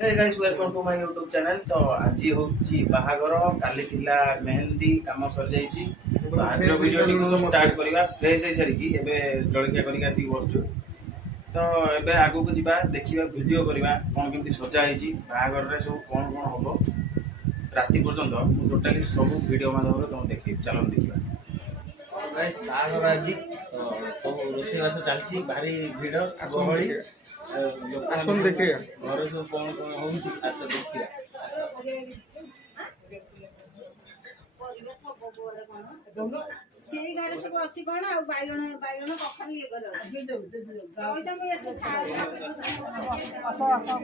Hey guys, welcome to my YouTube channel। तो आज होची बाहागर काली थिला मेहंदी काम सर जाईची तो आज वीडियो टी स्टार्ट करबा फ्रेश है सरी की एबे जळकिया करिक आसी बसछु तो एबे आगु को जिबा देखिबा वीडियो करबा कोन केमती सजा हैची बाहागर रे सब कोन कोन होबो राति पर्यंत मु टोटली सब वीडियो माध्यम रे तुम देखि चलो देखिबा। गाइस बाहागर आज सब रोसे वास चलची भारी भिड़ गहळी आसन देखे घर सब कौन कौन होउची आस देखिया सेही गारे सब अछि कोन आ बाइगण बाइगण कखन ये कर ओइटा में ऐसे छाल आसो आसो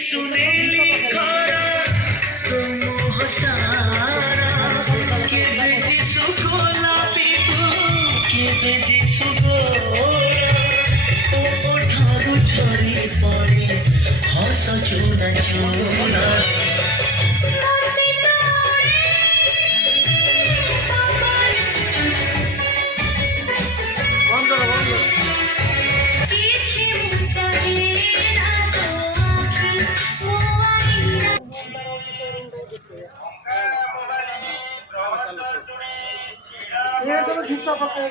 सुनेली खरा तुम हसारा के बेदी सुगोला बिबू के बेदी सुगोरा ओ ठारू झरी पड़ी हस चोना चोना ये तो खिता पके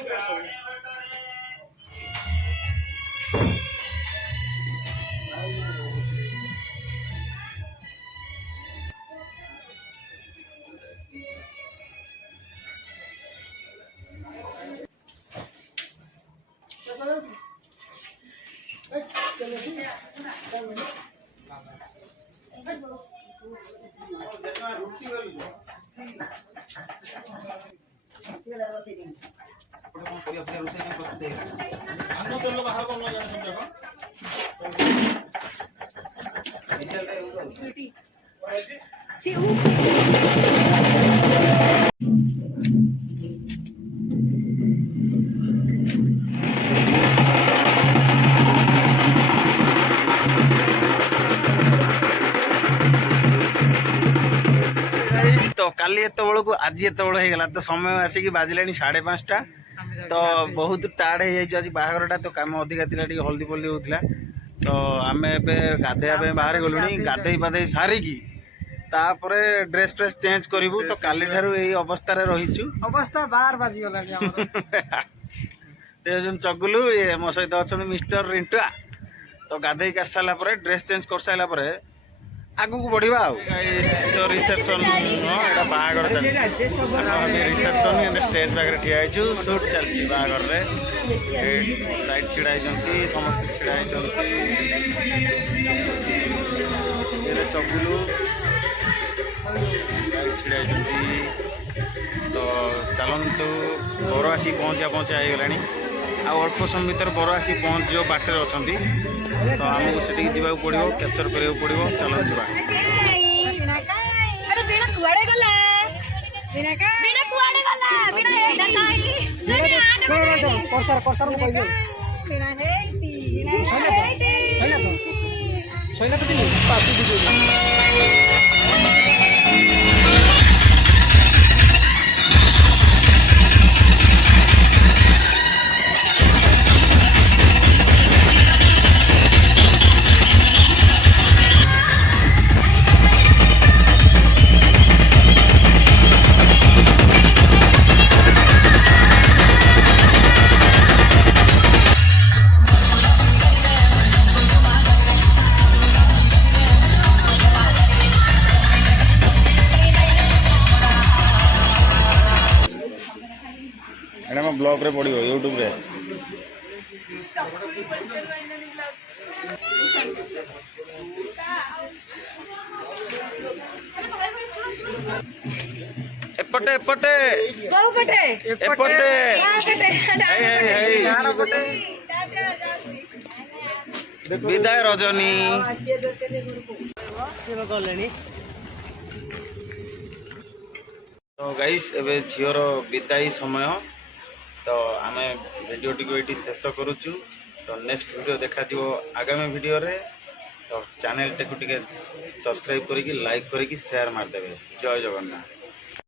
तो काली एत बेलू आज एत बेल हो गला तो समय आसिक बाजिला 5:30 तो बहुत टायर्ड हो जाए बाहागरटा तो कम अधिका थी हल्दी फल्दी होता तो आम ए गाधेवा बाहर गलु गाधे पाधे सारिकी तापर ड्रेस फ्रेस चेंज करूँ तो काली ठारू यही अवस्था रहीचु अवस्था बाहर बाजी गला चगुलू ये मो सहित अच्छा मिस्टर रिंटुआ तो गाधे आस सारापर ड्रेस चेंज कर सारापर आगू को बढ़िया तो रिसेप्शन नुह बाहागर रिसेप्शन स्टेज पाखे ठिया सुट चलती बाहागर लाइट छिड़ा समस्त छिड़ा चगुलू लाइट छिड़ा तो चलतु बर आसी पहुँचा होगला अल्प समय भर बर आसी पहुँच जो बाटर अच्छा तो आमको से जावाक पड़ो कैप्चर करा पड़ो चलो एटा ब्लॉग रे पड़ो यूट्यूब रे एपटे एपटे कोपटे एपटे विदाय रजनी तो गाइस एबे झीवर विदाई समय तो आम भिडियो टी ये शेष करुचु तो नेक्स्ट वीडियो देखा आगामी वीडियो रे तो चैनल टे सब्सक्राइब करके लाइक करके शेयर मारदेवे जय जगन्नाथ।